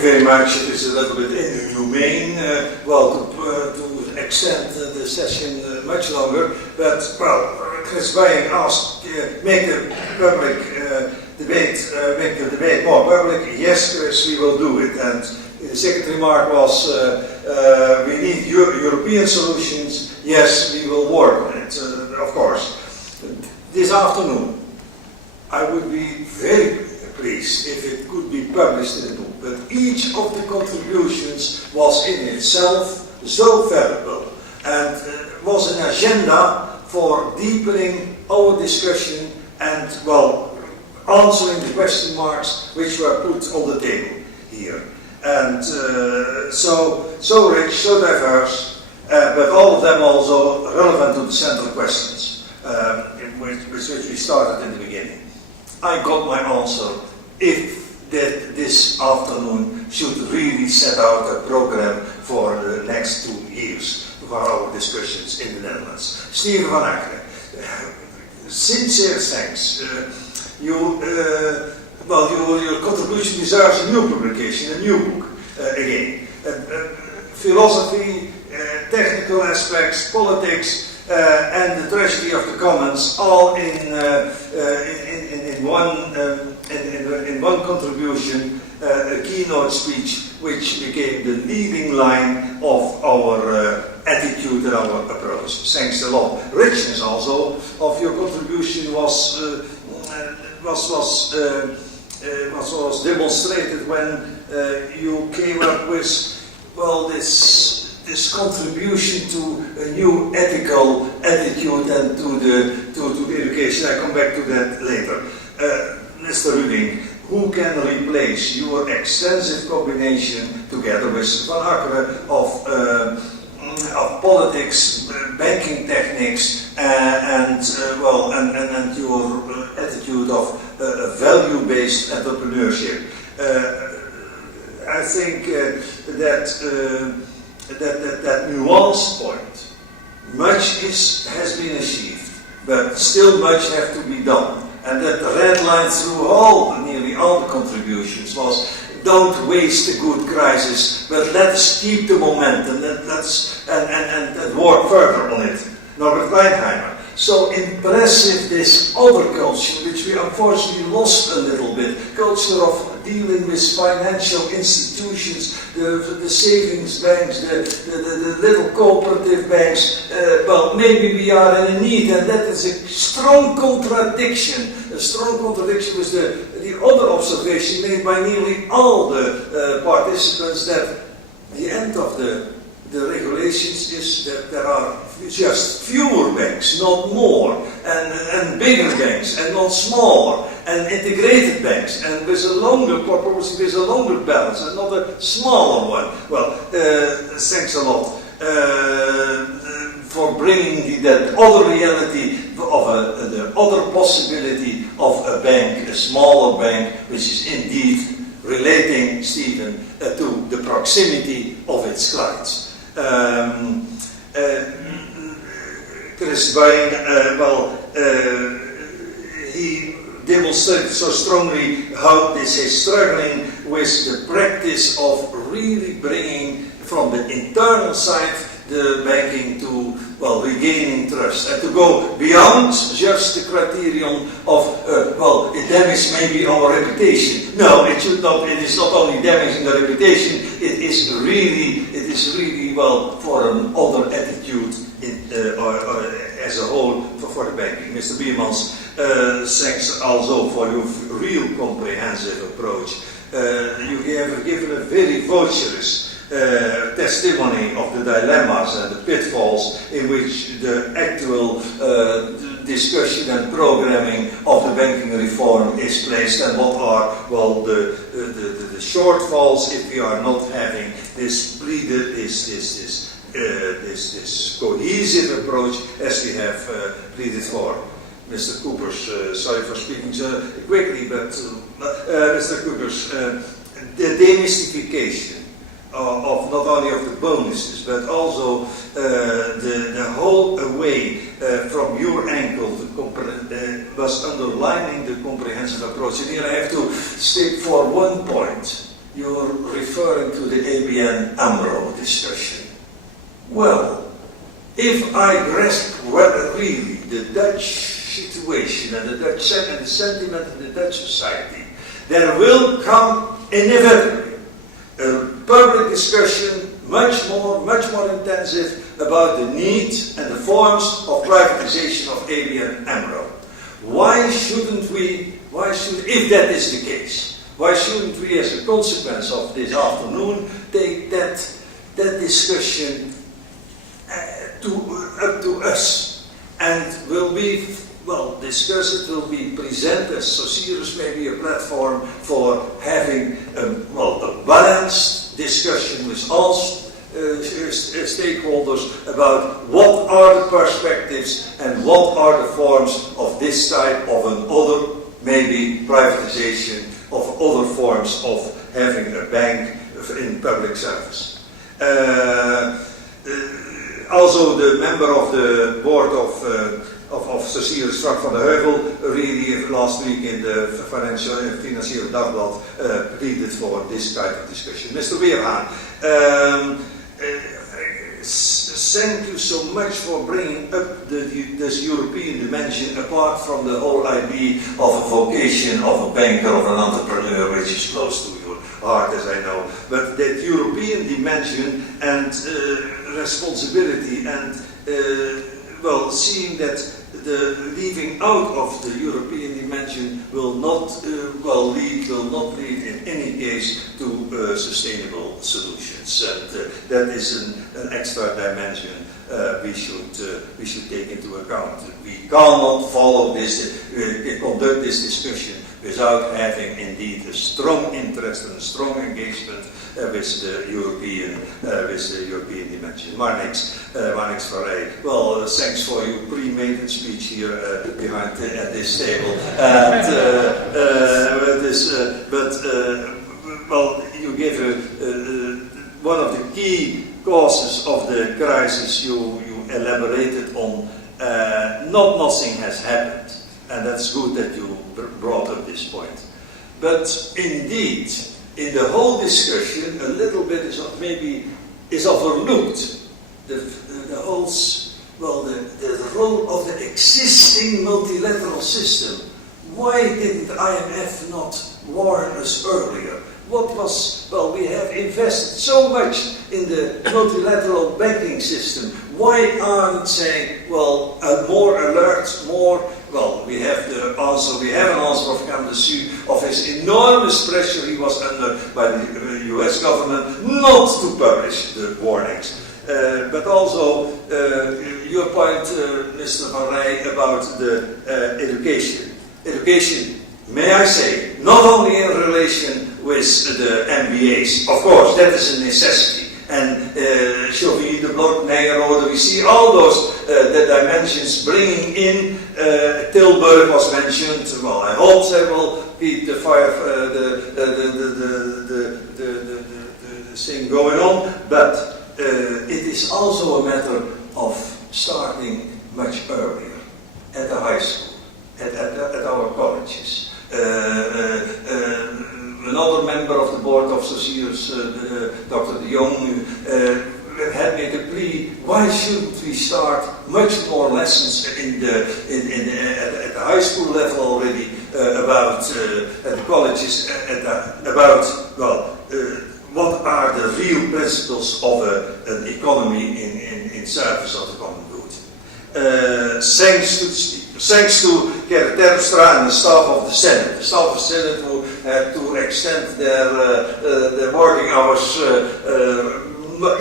you very much. It is a little bit inhumane, to extend the session much longer, but, well, Chris Baying asked, make the public make the debate more public. Yes, Chris, we will do it. And the second remark was, we need European solutions. Yes, we will work on it, of course. This afternoon, I would be very pleased if it could be published in a book, but each of the contributions was in itself so valuable and was an agenda for deepening our discussion and, well, answering the question marks which were put on the table here. And so rich, so diverse, but all of them also relevant to the central questions with which we started in the beginning. I got my answer if this afternoon should really set out a program for the next 2 years for our discussions in the Netherlands. Steven van Ackeren, sincere thanks. Your contribution deserves a new publication, a new book again. Philosophy, technical aspects, politics, and the tragedy of the commons, all in one contribution, a keynote speech, which became the leading line of our attitude and our approach. Thanks a lot. Richness also of your contribution was demonstrated when you came up with, well, this contribution to a new ethical attitude and to the education. I come back to that later. Mr. Ruding, who can replace your extensive combination together with Van Ackeren of politics, banking techniques, and your attitude of value-based entrepreneurship. I think that nuance point, much has been achieved, but still much has to be done. And that the red line through nearly all the contributions was, don't waste a good crisis, but let's keep the momentum and work further on it. Norbert Kleinheimer. So impressive this other culture, which we unfortunately lost a little bit, culture of dealing with financial institutions, the savings banks, the little cooperative banks. Well, maybe we are in a need, and that is a strong contradiction with the other observation made by nearly all the participants, that the end of the regulations is that there are just fewer banks, not more, and bigger banks, and not smaller, and integrated banks, and with a longer proportion, with a longer balance, and not a smaller one. Well, thanks a lot for bringing that other reality of the other possibility of a bank, a smaller bank, which is indeed relating, Stephen, to the proximity of its clients. Chris Baying, he demonstrated so strongly how this is struggling with the practice of really bringing from the internal side the banking to, well, regaining trust, and to go beyond just the criterion of, it damages maybe our reputation. No, it should not. It is not only damaging the reputation. It is really well for an other attitude as a whole for the banking. Mr. Biermans, thanks also for your real comprehensive approach. You have given a very virtuous testimony of the dilemmas and the pitfalls in which the actual discussion and programming of the banking reform is placed, and what are, well, the shortfalls if we are not having this cohesive approach as we have pleaded for. Mr. Coopers, sorry for speaking so quickly, but Mr. Coopers, the demystification of not only of the bonuses, but also the whole away from your angle was underlining the comprehensive approach. And here I have to stick for one point. you're referring to the ABN AMRO discussion. Well, if I grasp really the Dutch situation and the Dutch and the sentiment in the Dutch society, there will come inevitably a public discussion much more intensive about the need and the forms of privatization of ABN AMRO. Why shouldn't we, if that is the case, why shouldn't we, as a consequence of this afternoon, take that discussion up to us, and will be, discuss it, will be presented, so Sirius may be a platform for having a balanced discussion with all stakeholders about what are the perspectives and what are the forms of this type of another, maybe privatization of other forms of having a bank in public service. Also, the member of the board of Cecilius, Frank van der Heuvel, really last week in the Financieel Dagblad pleaded for this kind of discussion. Mr. Weerhaan, thank you so much for bringing up this European dimension apart from the whole idea of a vocation of a banker, of an entrepreneur, which is close to your heart, as I know. But that European dimension and responsibility and, seeing that the leaving out of the European dimension will not lead in any case to sustainable solutions, and that is an extra dimension we should take into account. We cannot follow this, conduct this discussion without having indeed a strong interest and a strong engagement with the European dimension. Marnix Farey. Well, thanks for your pre-made speech here behind at this table. And you gave one of the key causes of the crisis. You elaborated on. Nothing has happened, and that's good that you brought up this point. But indeed, in the whole discussion, a little bit is overlooked the role of the existing multilateral system. Why didn't IMF not warn us earlier? We have invested so much in the multilateral banking system. Why aren't saying, more alert, more. We have an answer of Candace of his enormous pressure he was under by the US government not to publish the warnings. But also your point, Mr. Van Rij, about the education. Education, may I say, not only in relation with the MBAs, of course, that is a necessity. And Chauvin, de Blok, Neyerode, we see all those the dimensions bringing in. Tilburg was mentioned. Well, I hope they will keep the fire, the thing going on. But it is also a matter of starting much earlier at the high school, at our colleges. Another member of the board of Socius, Dr. de Jong, had made a plea. Why shouldn't we start much more lessons at the high school level already about at the colleges what are the real principles of an economy in service of the common good? Thanks to Gerrit Terpstra and the staff of the Senate. The staff of the Senate who had to extend their working hours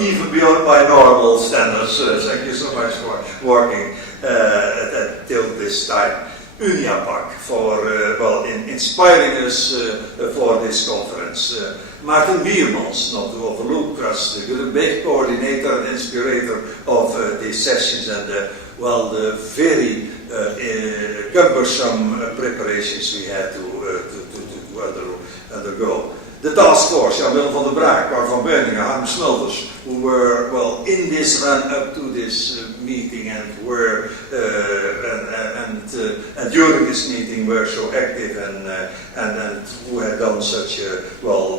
even beyond my normal standards. Thank you so much for working till this time. Uniapac for inspiring us for this conference. Maarten Biermans, not to overlook, as the Gullenbeek coordinator and inspirator of these sessions and the very cumbersome preparations we had to undergo. The task force, Jan-Willem van der Braak, Carl van Beuningen, Harm Smulders, who were in this run up to this meeting and were and during this meeting were so active and who had done such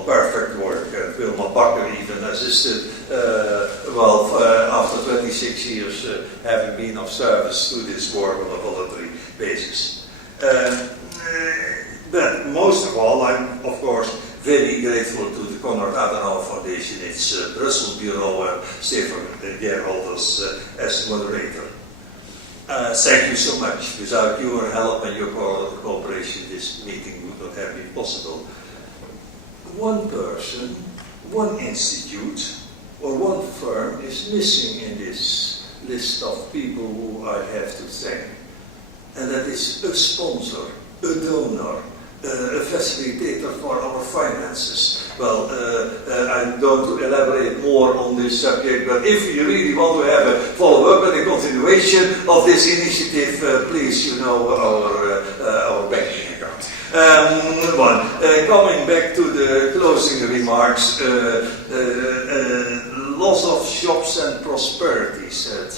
perfect work. Wilma Bakker even assisted, after 26 years having been of service to this work on a voluntary basis. But most of all, I'm of course very grateful to the Konrad Adenauer Foundation, its Brussels Bureau, and Stefan Gerholders as moderator. Thank you so much. Without your help and your cooperation, this meeting would not have been possible. One person, one institute, or one firm is missing in this list of people who I have to thank. And that is a sponsor, a donor, a facilitator for our finances. Well, I'm going to elaborate more on this subject, but if you really want to have a follow-up and a continuation of this initiative, please, you know our banking account. Coming back to the closing remarks, loss of shops and prosperity, said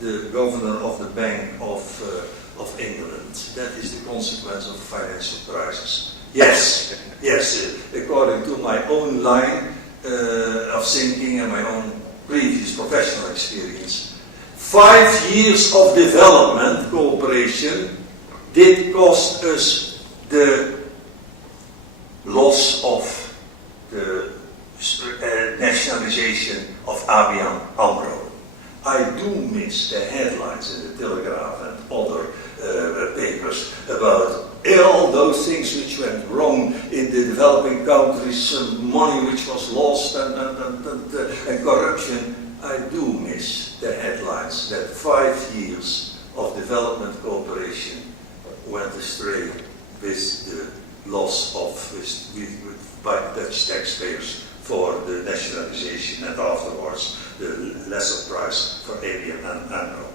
the governor of the Bank of England. That is the consequence of financial crisis. Yes, according to my own line of thinking and my own previous professional experience, 5 years of development cooperation did cost us the loss of the nationalization of ABN AMRO. I do miss the headlines in the Telegraph and other papers about all those things which went wrong in the developing countries, money which was lost and corruption. I do miss the headlines that 5 years of development cooperation went astray with the loss of by Dutch taxpayers for the nationalization and afterwards the lesser price for ABN AMRO.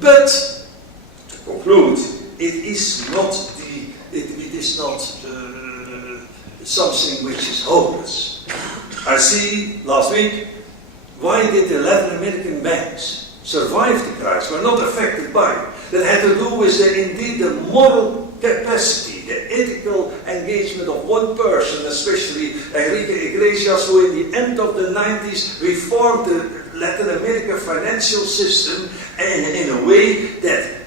But to conclude, it is not something which is hopeless. I see last week, why did the Latin American banks survive the crisis, were not affected by it? That had to do with the moral capacity, the ethical engagement of one person, especially Enrique Iglesias, who in the end of the 90s reformed the Latin American financial system in a way that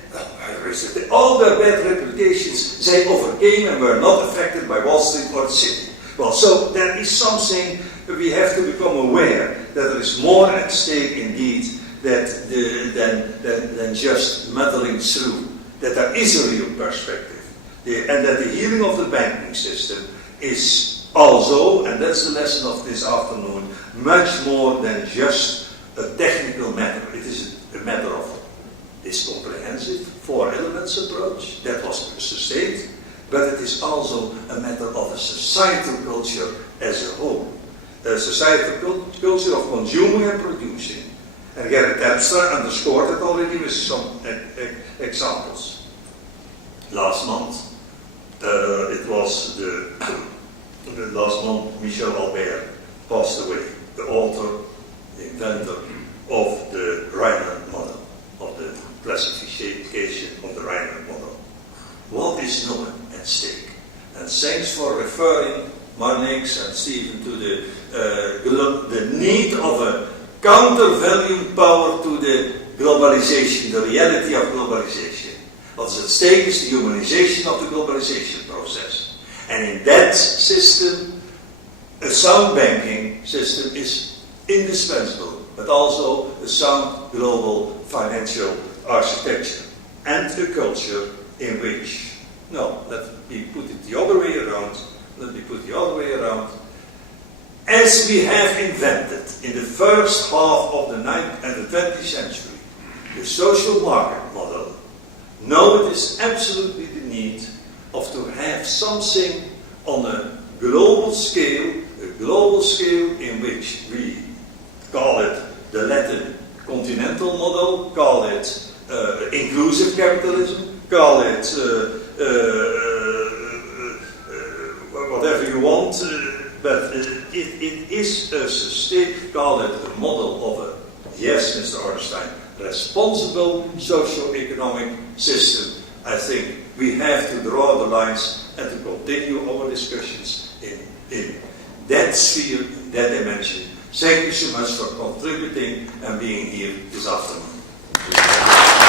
all their bad reputations they overcame and were not affected by Wall Street or the city. Well, so there is something we have to become aware that there is more at stake indeed than just muddling through, that there is a real perspective. And that the healing of the banking system is also, and that's the lesson of this afternoon, much more than just a technical matter. It is a matter of this comprehensive four elements approach that was sustained, but it is also a matter of a societal culture as a whole. A societal culture of consuming and producing. And Gerrit Terpstra underscored it already with some examples. Last month, last month Michel Albert passed away, the author, the inventor of the Rheinland model, of the classification of the Rheinland model. What is now at stake? And thanks for referring, Marnix and Stephen, to the need of a countervailing power to the globalization, the reality of globalization. What's at stake is the humanization of the globalization process. And in that system, a sound banking system is indispensable, but also a sound global financial architecture and a culture in which, let me put it the other way around, as we have invented in the first half of the 19th and the 20th century, the social market model, now it is absolutely the need of to have something on a global scale in which we call it the Latin continental model, call it inclusive capitalism, call it whatever you want, but it is a sustain, call it a model of a, yes, Mr. Ornstein, responsible socio-economic system. I think we have to draw the lines and to continue our discussions in that sphere, in that dimension. Thank you so much for contributing and being here this afternoon.